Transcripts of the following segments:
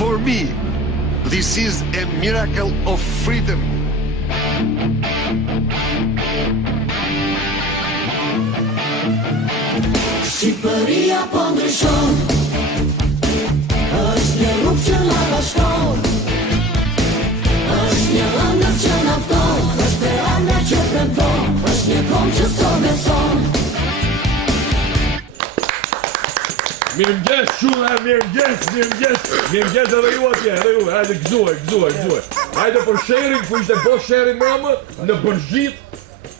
For me, this is a miracle of freedom. Shqipëria po ndryshon, është një rrugë që na bashkon, është një ëndër që na fton, është e ëndër që premton, është një kom që sot beson. Mirëmëngjes, shumë mirëmëngjes edhe ju atje, hajde gëzuaj. Hajde për sharing, ku ishte bo sharing mërëmë, në Bërgjit.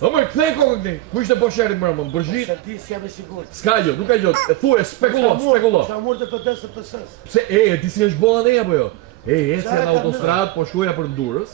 Më kthej kokën këni, ku ishte bo sharing mërëmë, në Bërgjit. Se ti s'jam e sigurt. S'ka gjë, nuk ka gjë, thuaj, spekulo. Sa murë të pëtës të pësës. Pse, ti si është bolla ne apo jo? Ecja në autostradë, po shkoja për Durrës.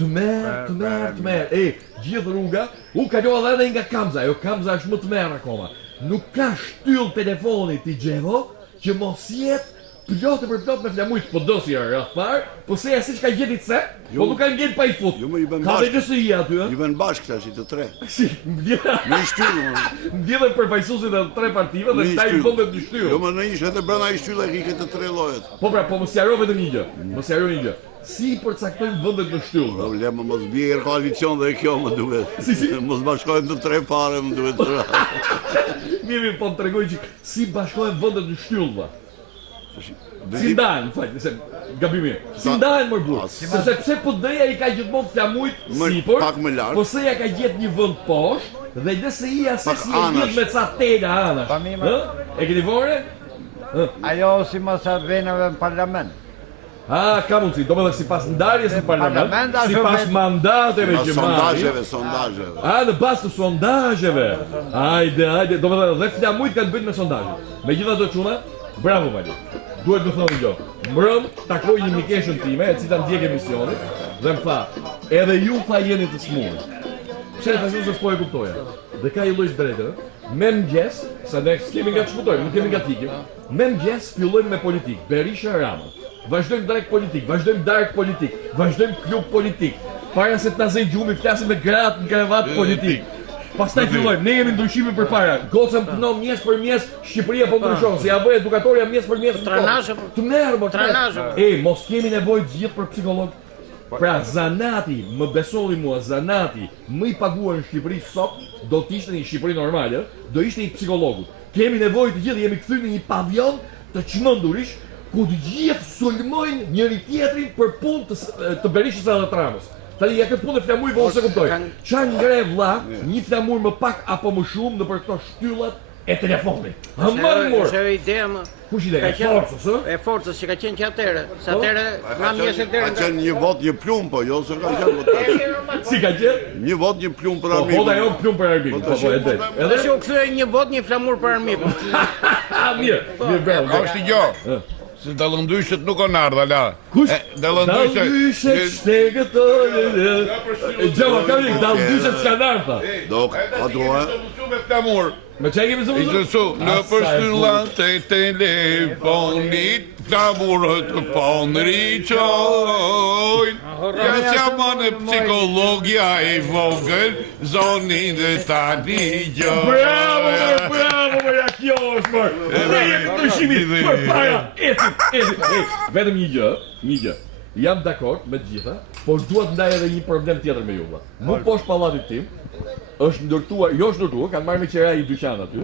Të merë. Gjithë rruga, u kalova edhe nga Kamza, jo Kamza është më të merë akoma. Nuk ka shtyll telefonit i Gjevo që mos jetë plot me flamujt, po do si rreth parë, po se ja si që ka gjetit se, po nuk ka ngjet pa i fut. Ka dhe gjësë i aty, Ju vën bashkë tash i të tre. Si, mbjedhen përfaqësuesit e tre partive dhe këta i vendet në shtyll. Jo më në ishë edhe brenda i shtylla i ke të tre llojet. Po pra, po mos jaro vetëm një gjë. Si përcaktojmë vendet në shtyll? Problemi mos bie koalicion dhe kjo më duhet. Si? Mos bashkohen të tre fare më duhet. Mirë, po të tregoj që si bashkohen vendet në shtyll, va. Si ndahen, se gabimi. Si ndahen më burr. Sepse pse PD-ja i ka gjithmonë flamujt sipër, po se ja ka gjetë një vend poshtë dhe nëse i si e gjet me ca tela anash. E keni vore? Ajo si mos e venave në parlament. Ka mundësi, do me dhe si pas ndarjes në parlament, si pas mandateve që marri. Sondazheve. Në bas të sondazheve. Hajde, do me dhe flamujt kanë bëjnë me sondazhe. Me gjitha do quna, bravo Mali. Duhet më thonë një. Mbrëm, takoj një mikeshën time, e cita ndjek emisionit, dhe më tha, edhe ju tha jeni të smurë. Pse e thashtu se s'po e kuptoja. Dhe ka i lojsh drejtër, me mëngjes, se ne s'kemi nga të shputojmë, nuk kemi nga t'ikim, me mëngjes fillojmë me politikë, Berisha Rama. Vazhdojmë drejt politik, vazhdojmë dark politik, vazhdojmë klub politik. Para se të na zej gjumi, flasim me gratë në krevat politik. Pastaj fillojmë, ne jemi ndryshime përpara. Gocëm punon mjes për mjes, Shqipëria po ndryshon, se ja bëj edukatorja mjes për mjes. Të merr, mos kemi nevojë gjithë për psikolog. Pra zanati, më besoni mua, zanati më i paguar në Shqipëri sot do të ishte një Shqipëri normale, do ishte i psikologut. Kemi nevojë të gjithë, jemi kthyer në një pavion të çmendurish ku të gjithë sulmojnë njëri tjetrin për punë të Berishës edhe të Ramës. Tani ja këtë punë e flamuj vë ose kuptoj. Qa ngre vlla, një flamur më pak apo më shumë në për këto shtyllat e telefonit. Shë ideja më. Kush ideja? E forcës që ka qenë që atere. Se atere, nga mjesë e Ka qenë një vot një plum, po jo se ka qenë vot. Si ka qenë? Një vot një plum për armikun. Po hoda jo plum për armikun. Edhe që u kthye një vot një flamur për armikun. Mirë, bravo. Është gjë. Se dallëndyshet nuk kanë ardha la. Kush? Dallëndyshet shtegët Gjava kamik, dallëndyshet s'kanë ardha. Do, a duha? Me flamur. Me që e kemi zëmë? Ishte su, në përstyllat e telefonit, flamurët po ndriqojnë. Ja që manë psikologja e vogël, zonin dhe ta një gjojnë. Bravo, ja kjo është mërë. Rejë të shimit, për para, vetëm një gjë. Jam dakord me gjitha, por duhet ndaj edhe një problem tjetër me juve. Mu poshtë pallatit tim, është ndërtuar, kanë marrë me qera i dyqan aty,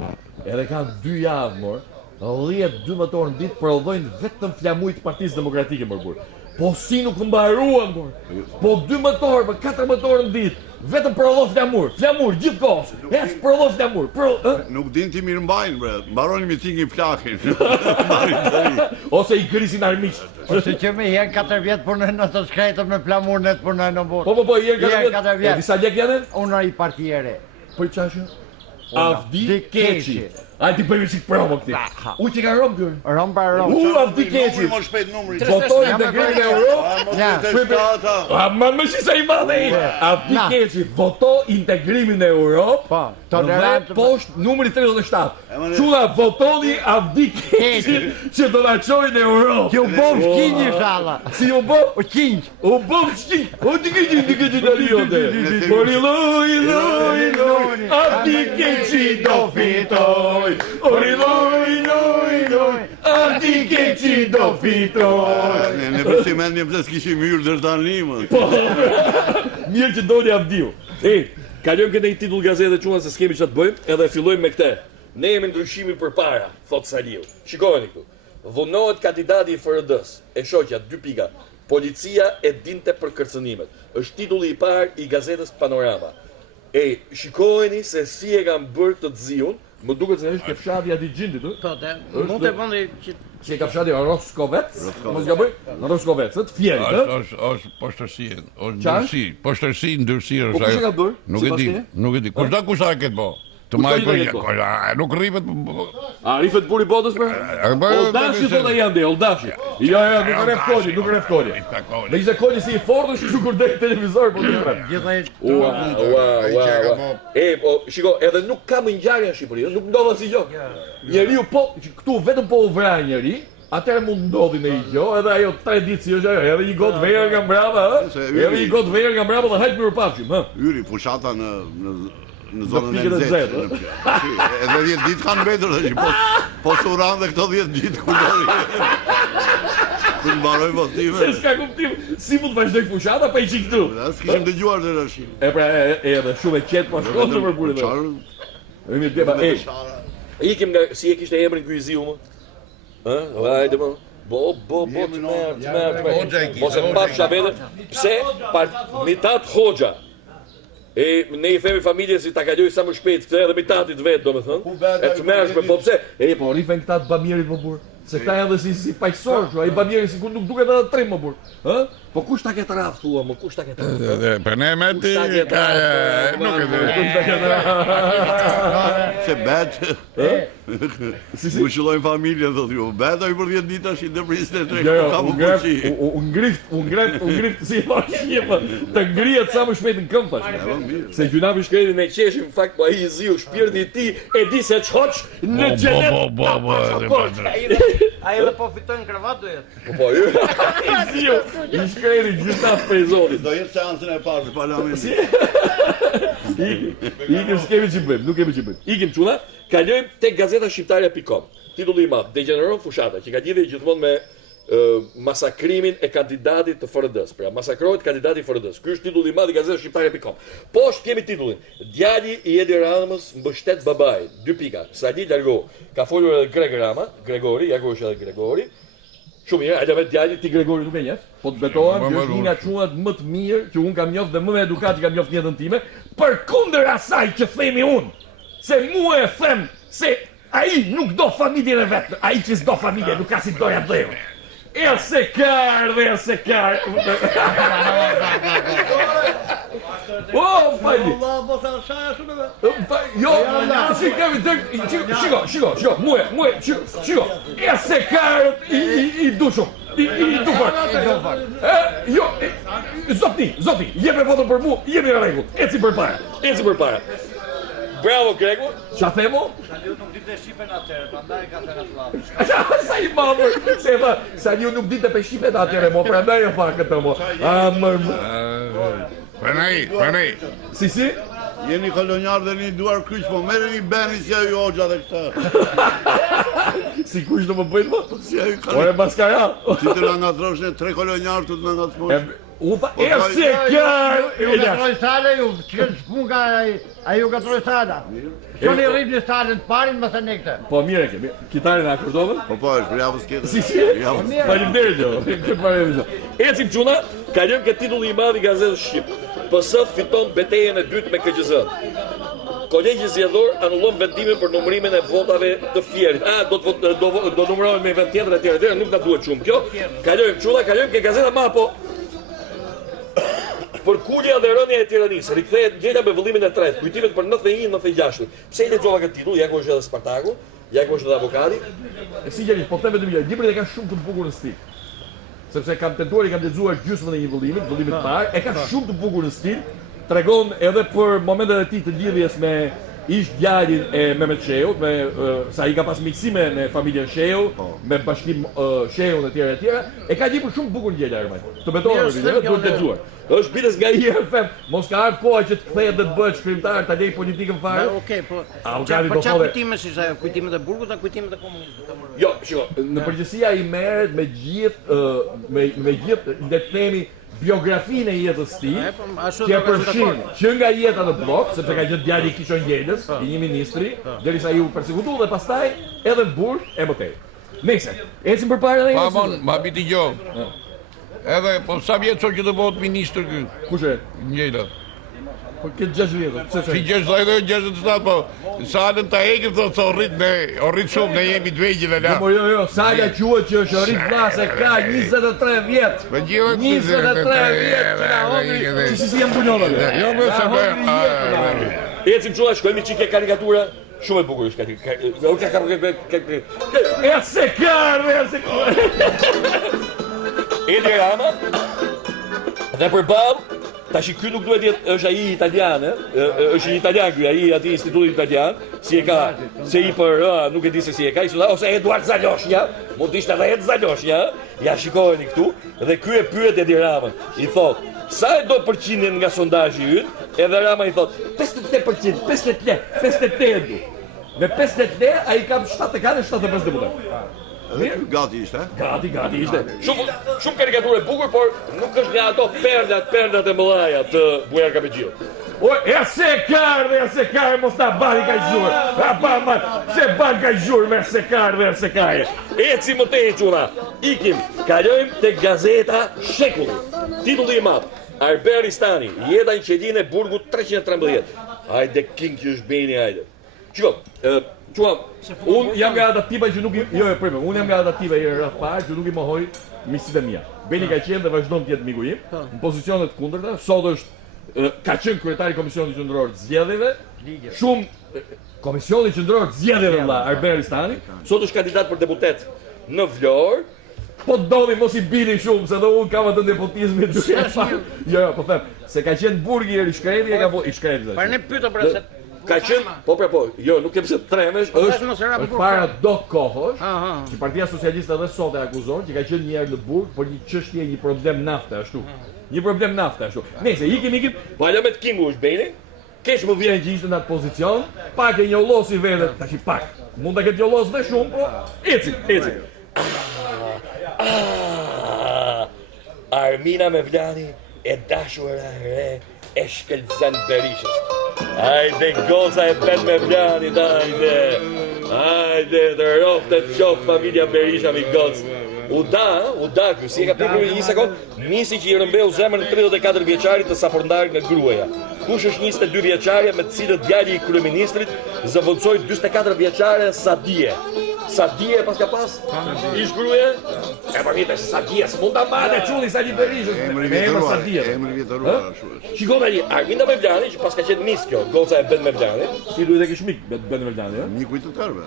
edhe kanë 2 javë morë, 12 orë në ditë prodhojnë vetëm flamujt Partisë Demokratike më burë. Po si nuk mbaruan, po 12 orë, 14 orë në ditë, vetëm prodhoj flamur, gjithë kohës, prodhoj flamur. Nuk din ti mirë mbajnë, bre, mbaroni mitingin flakin. Ose i grisin armiq. Ose që me jenë 4 vjetë punojnë në të shkretër me flamurnet punojnë në botë. Po, jenë 4 vjetë. Disa lek janë? Unë i partijere. Për qashë? Avdi Keqi. A ti bëjmë qikë promo këti. U që ka Rom kërë? Rom për Rom. Avdi Keqi. Më shpejt numri. Votoj integrimin e Europë. Ma më shi sa i madhe i. Avdi Keqi, voto integrimin e Europë. Dhe poshtë numri 37. Quna votoni Avdi Keqi që do nga qojnë në Europë. Që u bom shqinjë shala. Si u bom? U qinjë. U bom shqinjë. U t'i në riote. Por i loj, Avdi Keqi do fitoj. Anti che ci do fitoj. Ne përshimendje pse s'kishim hyrë deri tani më. Mirë që doli Avdiu. Kalojmë këtë një titull gazete çuna se s'kemi çfarë të bëjmë, edhe fillojmë me këtë. Ne jemi ndryshimin përpara, thot Saliu. Shikojeni këtu. Vonohet kandidati i FRD-s. E shoqja 2 pika. Policia e dinte për kërcënimet. Është titulli i parë i gazetës Panorama. Shikojeni se si e kanë bërë të Ziun. Më duket se është kafshati aty gjindit, ë? Po, mund të bëni që Si e kafshati Roskovec? Mos gaboj? Në Roskovec, të fjerit, ë? Është poshtërsi, është ndërsi. Poshtërsi, ndërsi Po është kush e ka bërë? Nuk e di. Kush ta këtë po? Të maj për nuk rripet. A rrifet buri botës për? Oldashi thonë janë dhe, Oldashi. Jo, nuk rref koli. Dhe ishte koli si i fortë, shkështu kur dhe televizor, po nuk rref. Po, shiko, edhe nuk ka më ngjarje në Shqipëri, nuk ndodha si gjë. Njeriu po, këtu vetëm po u vra njeri, atëherë mund ndodhi në një gjë, edhe ajo 3 ditë si është ajo, edhe një gotë verë nga mbrapa, edhe një gotë verë nga mbrapa dhe hajtë mirëpafshim, ha. Hyri fushata në zonën e nxehtë. Edhe 10 ditë kanë mbetur tash, po suran dhe këto 10 ditë ku dori. Ku mbaroj votime. Se s'ka kuptim, si mund të vazhdoj fushata pa i qik këtu? S'kishim dëgjuar deri tash. Pra, edhe shumë e qetë po shkon në përpuri dhe. Emi deba, ikim nga, si e kishte emrin ky Ziu më? Vajde më. Bo, të merë. Mos e pafsha vete. Pse? Mitat Hoxha. Ne I themi familjes si ta kaloj sa më shpejt këtë edhe mitatit vetë, domethënë. E të mërshme, po pse? Po rifen këta të bamirit më burë. Se këta edhe si paqësor, ai bamirit si ku nuk duket edhe trim më burë. Po kush ta ketë rafë, thua, më kush ta ketë rafë? Për ne me ti, nuk e dhe. Se betë. U shëllojnë familje, thot ju. Betë oj për 10 ditë ashtë I dhe prisë të trekë. U ngrift, si ma shqipë, të ngrijet sa më shpejt në këmë tash. Se gjunavi shkretin e qeshim, fakt, po ai I Ziu, shpirti I ti, e di se qoq në gjenet. A edhe po fitojnë kravat do jetë? Po, I Ziu, I shkreti gjithat për I Zotit. Do jetë seansën e parë të parlamentit. Ikim s'kemi që bëjmë, nuk kemi që bëjmë. Ikim quna, kalojmë tek gazeta.shqiptarja.com. Titulli I madh, degeneron fushata, që ka lidhje gjithmonë me masakrimin e kandidatit të FRD-s. Pra, masakrohet kandidati I FRD-s. Ky është titulli I madh I gazeta.shqiptarja.com. Poshtë kemi titullin: Djali I Edi Ramës mbështet babait. 2 pika. Sali largo. Ka folur edhe Gregori, ja ku është edhe Gregori. Shumë mirë, hajde vetë djali ti Gregori nuk e njeh. Po të betohem që është një nga çunat më të mirë që unë kam njohur dhe më me edukat që kam njohur në jetën time, përkundër asaj që themi unë. Se mua e them se ai nuk do familjen e vet, ai që s'do familje, nuk ka si doja dheu. Else kar. Oh, fajli. Jo, si kemi shiko, muë, shiko. Else kar I dushum. I dufar. Jo, zotni, jemi votën për mu, jemi në rregull. Eci përpara. Bravo, Grego. Qa themo? Saliu nuk dite shipen atëre, prandaj ka thënë atë. Sa I mamër, se tha, Saliu nuk dite pe shipen atëre, mo, prandaj e fa këtë, mo. Pranaj. Si? Jeni kolonjar dhe një duar kryq, po merreni beni si ajo Hoxha dhe këta. Si kush do më bëjnë, mo? Si ajo Ore maskara. Si të nga ngatrosh ne 3 kolonjar të nga ngacmosh. Ufa, else kar. Ju gatroj sale, ju që s'pun ka ai ju gatroj sala. Qoni rrit në salën të parin më thënë këtë. Po mirë kemi. Kitarin e akordove? Po, është për javës tjetër. Si. Faleminderit jo. Ecim çuna, kalojmë ke titulli I madh I gazetës Shqip. PS fiton betejën e dytë me KQZ. Kolegji zgjedhor anullon vendimin për numërimin e votave të fjerit. Do numërohen me vend tjetër etj. Nuk na duhet shumë kjo. Kalojmë ke gazeta Mapo. Për kulja dhe rënja e tiranisë, rikthehet gjela me vëllimin e tretë, kujtimet për 91-96. Pse I lexova këtë titull, ja ku është edhe Spartaku, ja ku është edhe avokati. Si gjeni, po them vetëm një, librin e ka shumë të bukur në stil. Sepse kam tentuar I kam lexuar gjysmën e një vëllimit të parë, e ka shumë të bukur në stil, tregon edhe për momentet e tij të lidhjes me ish djalin e Mehmet Sheut, sa i ka pas miksime në familjen Sheu, me bashkim Sheun e tjera, e ka gjipur shumë bukur gjela Erman. Të betonë, duhet të lexuar. Është biles nga IRFM, mos ka ardhur koha që të kthehet dhe të bëhet shkrimtar, ta lej politikën fare. Okej, po. Avokati Po do çfarë thotë. kujtime si sa kujtimet e burgut apo kujtimet e komunizmit? Jo, shiko, në përgjithësi ai merret me gjithë me gjithë le të themi biografinë e jetës së tij, që e përfshin që nga jeta në blok, sepse ka qenë djali i Kishonjelës, i një ministri, derisa ai u përsekutu dhe pastaj edhe në Burg e mëtej. Nëse, ecim përpara dhe Pamon, ma biti gjo. Edhe, po sa vjetë që të bëhet ministër ky? Kush e? Njëjla. Po këtë 6 vjetë, pse Si 67, po salën ta hekim, thotë, rrit shumë, ne jemi të vegjël e la. Po jo, Sala quhet që është rrit vllase ka 23 vjet. 23 vjet që na hodhi. Si jam punova. Jo më sa bë. Ecim çulla, shkojmë çike karikatura. Shumë e bukur është karikatura. Ja se Edi Rama. Dhe përballë, tash ky nuk duhet jetë është ai italian, është një italian ky, ai aty instituti italian, si e ka, se i për nuk e di se si e ka, ose Eduard Zaloshnja, mund të ishte edhe Ed Zaloshnja, ja shikojeni këtu, dhe ky e pyet Edi Ramën, i thot, sa e do përqindjen nga sondazhi yt? Edhe Rama i thot, 58%, 58 du. Me 58 ai ka 75 deputet. Edhe ky gati ishte, Gati ishte. Shumë karikaturë e bukur, por nuk është nga ato perlat e mëdha të Bujar Kapexhiu. O, ja se kar, mos ta bani ka gjurë. Se ban ka gjurë me se kar. Eci më te çuna. Ikim, kalojmë te gazeta Shekulli. Titulli i madh. Arber Istani, jeta në qelinë e Burgut 313. Hajde king që është beni, hajde. Shiko, unë jam nga ata tipa që nuk unë jam nga ata tipa i rreth parë që nuk i mohoj miqësitë mia. Beni ka qenë dhe vazhdon të jetë miku im, në pozicione të kundërta, sot është ka qenë kryetari i Komisionit Qendror të Zgjedhjeve, shumë Komisioni Qendror të Zgjedhjeve valla Arber Istani, sot është kandidat për deputet në Vlorë. Po doni mos i bini shumë, se do unë kam atë nepotizmin duke parë. Jo, po them, se ka qenë burgi i Shkreti, e ka i Shkreti. Para ne pyeta për se Ka qenë, po, jo, nuk kem se tremesh, është para do kohësh, që Partia Socialiste edhe sot e akuzon, që ka qenë një herë në Burg, por një çështje, një problem nafte ashtu. Nëse ikim, po ala me të Kingu është beni, keq më vjen që ishte në atë pozicion, pak e njollosi vetë, tash pak. Mund ta ketë njollos dhe shumë, po ecim. Armina Mevlani e dashura e re e shkëlqen Berishës. Hajde goza e Ben Mevlani, hajde, të rofte të qoftë familja Berisha mi gozë. U da, ky si e ka pikur një sekond, nisi që i rëmbeu zemrën 34 vjeçarit të sapërndar nga gruaja. Kush është 22 vjeçare me të cilët djali i kryeministrit zëvendësoi 44 vjeçare Sadie. Sadie pas ka pas? Ish gruaja? E po vite Sadie, s'mund ta marrë çulli Sali Berishës. emri vjetëruar ashtu është. Shiko tani, Arminda Mevlani që pas ka qenë mis kjo, goca e Ben Mevlani, ti duhet e kish mik me Ben Mevlani, ëh? Miku i të tërve.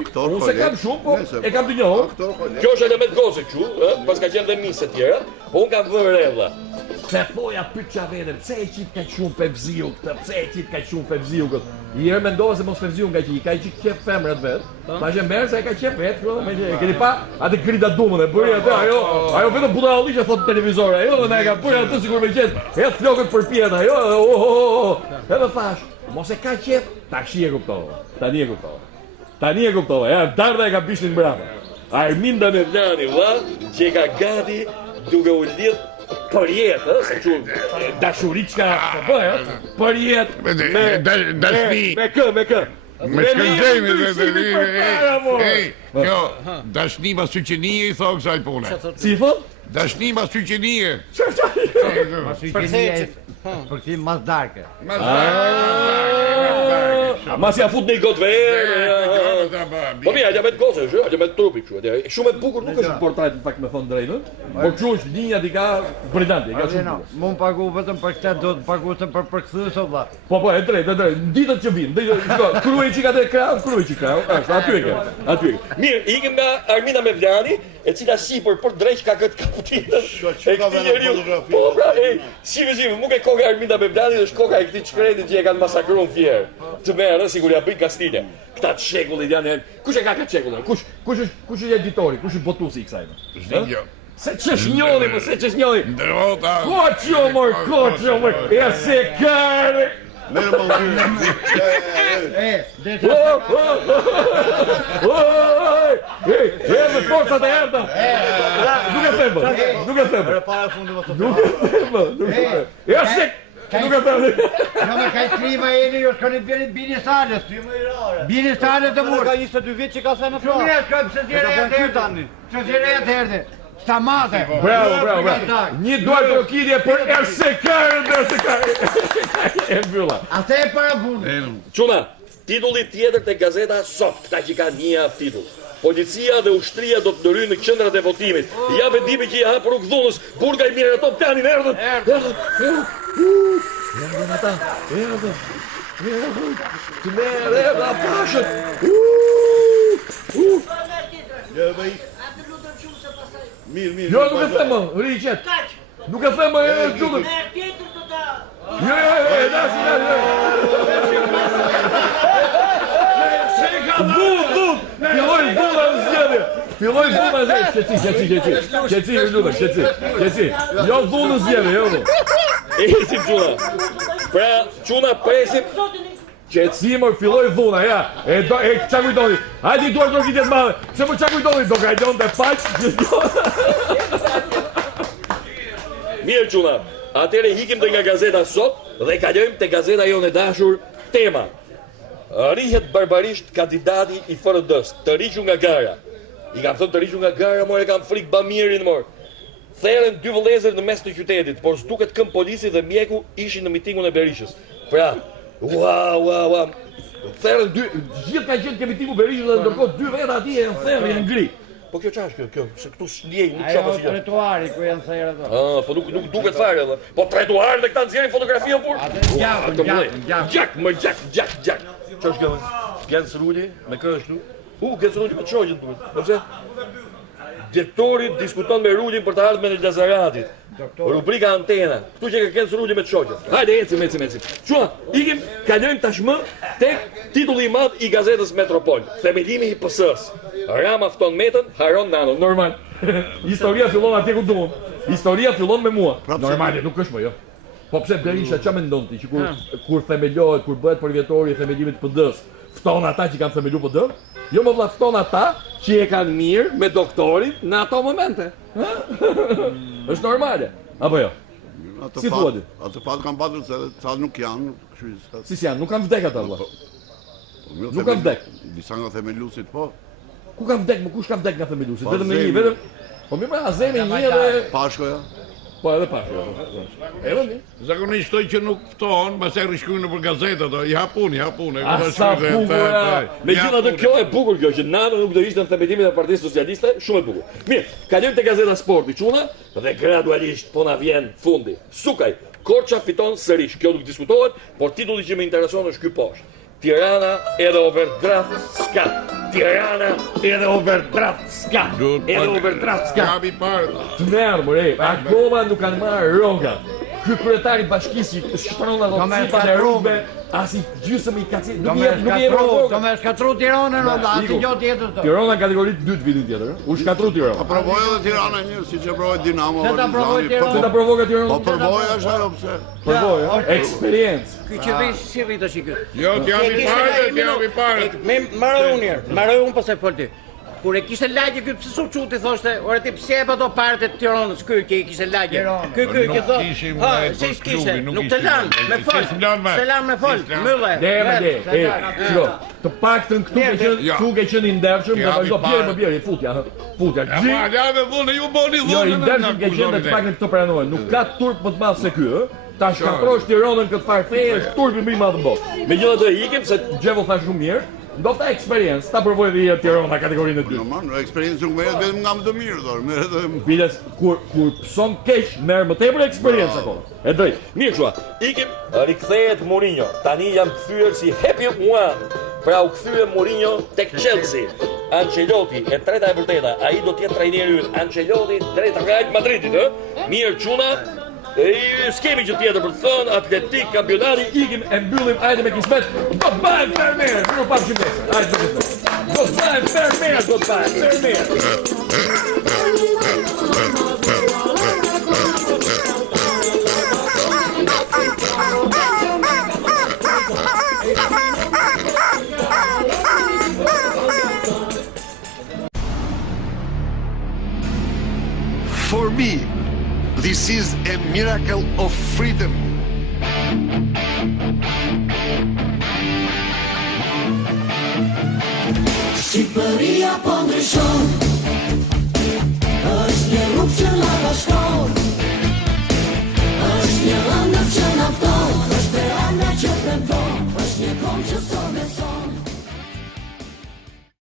Aktor, Unë se kam shumë, po e kam të njohur. Kjo është element goce këtu, ëh, pas ka qenë dhe mis e tjera, po unë kam vënë re vëlla. Se thoja pyetja vetëm, pse e qit kaq shumë Fevziu këtë? I herë mendova se mos Fevziu nga që i ka qef femrat vet. Tash e merr se e ka qef vet, e keni pa atë krida dumën e bëri atë, ajo vetëm budalli që thot televizor, ajo dhe na e ka bërë atë sikur me qet. E flokët përpihet ajo. Edhe thash, mos e ka qef, tash e kuptova. Tani e kuptova. Ja, dardha e ka bishnin brava. Arminda Mevlani, që e ka gati duke u lidh për jetë, se që dashuri që ka të bëjë, për jetë, me kë. Me shkëllëgjemi, kjo, dashni ma syqenie i thot kësaj pune. Si i thot? Dashni ma syqenie. Përkësim mas darke. Mas ja fut në i gotë verë. Po mirë, ajo me të gocë është, ajo me trupi kështu. Ajo shumë e bukur nuk është portret në fakt me thon drejtën. Por kështu është linjat i ka brillanti, ka shumë bukur. Mund pagu vetëm për këtë, do të paguaste për përkthyes o vlla. Po, e drejt. Ditët që vinë, kruaj çikat e krau, është aty e ke. Aty. Mirë, ikim nga Armina Mevlani, e cila sipër për drejt ka këtë kapitën. Po, pra, shikoj, nuk e koka Armina Mevlani, është koka e këtij çkreti që e kanë masakruar fier. Të merë sikur ja bëj Kastile. Këta çekullit janë. Kush e ka këtë çekull? Kush është editori? Kush është botuesi i kësaj? Zgjidhjo. Se ç'shnjolli, po se ç'shnjolli. Ndërota. Koço mor. Ja se kare. Merë më Me forcat e erta. Nuk e them. Para fundi mos të. Nuk e them. Ja se nuk e them. Jo me kaj triva jeni, jo s'kani bini salës. Bini salës të murë. Ka 22 vjet që ka thënë në Shumë jetë këmë se tjere e të herë. Se tjere e të herë. Stamate. Bravo. Një duar të rokidje për Ersekarë. E mbylla. Ate e para fundi. Çuna, titulli tjetër te gazeta sot, këta që kanë një javë titull. Policia dhe ushtria do të ndryjnë në qendrat e votimit. Ja vendimi që i hap rrugë dhunës, burga i mirë ato planin erdhën. Erdhën ata. Të merë, erdhë, pashët. Mirë. Jo, nuk e themë, Richet. Nuk e themë, gjudën. Vud, filloj dhuna në zjedhje, qeci, jo dhunë në zjedhje, jo dhunë. Esim quna, pra quna presim, qeci mër filloj dhuna, ja, e qa kujdoni, hajdi duar të rëkitjet madhe, se më qa kujdoni, do kajton të faqë, mirë quna, atere hikim të nga gazeta sot, dhe kalojmë të gazeta jo në dashur tema. Rihet barbarisht kandidati i FRD-s, të riqu nga gara. I kam thënë të riqu nga gara, mor e kam frikë bamirin, mor. Theren dy vëllezër në mes të qytetit, por s'duket këm polisi dhe mjeku ishin në mitingun e Berishës. Pra, ua. Theren dy, gjithë ka qenë ke mitingu Berishës dhe ndërkohë dy veta ati e në therë, janë ngri. Po kjo qash kjo, se këtu s'ndjej, nuk Ajo qapo si gjë. tretuari ku janë thejrë ato. Po nuk duket fare edhe. Po tretuarën dhe këta nxjerrin fotografia por. Gjak. Ç'është kjo? Gens Ruli me kë është kështu? Gens Ruli me çogjën duhet. Po pse? Direktori diskuton me Rulin për të ardhmen e Lazaratit. Rubrika Antena. Ktu që ka Gens Ruli me çogjën. Hajde ecim. Çuna, ikim, kalojmë tashmë tek titulli i madh i gazetës Metropol. Themelimi i PS-s. Rama fton metën, haron nanon. Normal. Historia fillon atje ku duam. Historia fillon me mua. Normale, nuk është më jo. Po pse Berisha ç'a mendon ti që kur themelohet, kur bëhet përvjetori i themelimit të PD-s, fton ata që kanë themelu PD? Jo më vlla, fton ata që e kanë mirë me doktorin në ato momente. Është normale. Apo jo? Si thua ti? Atë fat kanë patur se sa nuk janë, kështu. Si janë, nuk kanë vdek ata vlla. Nuk kanë vdek. Disa nga themelusit po. Ku kanë vdek, kush ka vdek nga themelusit? Vetëm një, vetëm. Po mirë, Azemi një dhe Pashkoja. po edhe pashë. Edhe një. Zakonisht toj që nuk ftohen, pastaj rishkojnë nëpër gazeta do. I hapun. Sa bukur. Megjithatë kjo e bukur kjo që nana nuk do ishte në themelimin e Partisë Socialiste, shumë e bukur. Mirë, kalojmë te gazeta Sporti çuna dhe gradualisht po na vjen fundi. Sukaj, Korça fiton sërish. Kjo nuk diskutohet, por titulli që më intereson është ky poshtë. Tirana edhe overdraft s'ka. Gabi parë. Të merë, more, akoma nuk kanë marrë roga. Ky kryetari i bashkisë shpron ato cipa në rrugë, as i gjysmë i kaci, nuk i Do me shkatru Tiranën, aty gjatë tjetër të. Tirana kategori 2 vitin tjetër, u shkatru Tirana. Provoi edhe Tirana një, siç e provoi Dinamo. Se ta provoi Tirana. Se ta provoka Tirana? Po provoi është ajo pse. Provoi, eksperiencë. Ky qeverisht si rrit tash ky. Jo, t'javi parë. Me marrë unë pas e folti. Kur e kishte lagje ky pse çuti thoshte, ore ti pse e pa do partë të Tiranës ky që i kishte lagje. Ky që thotë, ha, se kishte, nuk të lan, me fol. Se lan me fol, mylle. Jo, të paktën këtu ke qenë i ndershëm, do vazhdo bjerë, futja. Ma lave vunë, ju boni Jo, i dhunë. ndershëm ke qenë të paktën këto pranojnë. Nuk ka turp më të madh se ky, ë? Ta shkatrosh Tiranën këtë farë feje, është turpi më i madh në botë. Megjithatë ikim se Xhevo tha shumë mirë. Ndofta eksperiencë, ta provoj dhe Tirana kategorinë e dytë. Normal, eksperiencë nuk merret vetëm nga më të mirë, thon, merret edhe Biles, kur pëson keq, merr më tepër eksperiencë akoma. E drejt. Mirë shua, ikim, rikthehet Mourinho. Tani jam kthyer si happy one. Pra u kthye Mourinho tek Chelsea. Ancelotti e treta e vërteta, ai do të jetë trajneri yt. Ancelotti drejt Real Madridit, ë? Mirë çuna. S'kemi që tjetër për të thënë, Atletik, kampionati, Ikim e mbyllim, hajde me kismet. Do të bëjmë fermer, mirë pa gjymnesë. Hajde me kismet. Do të bëjmë fermer, do të bëjmë fermer. For me, this is a miracle of freedom. Shqipëria po ndryshon.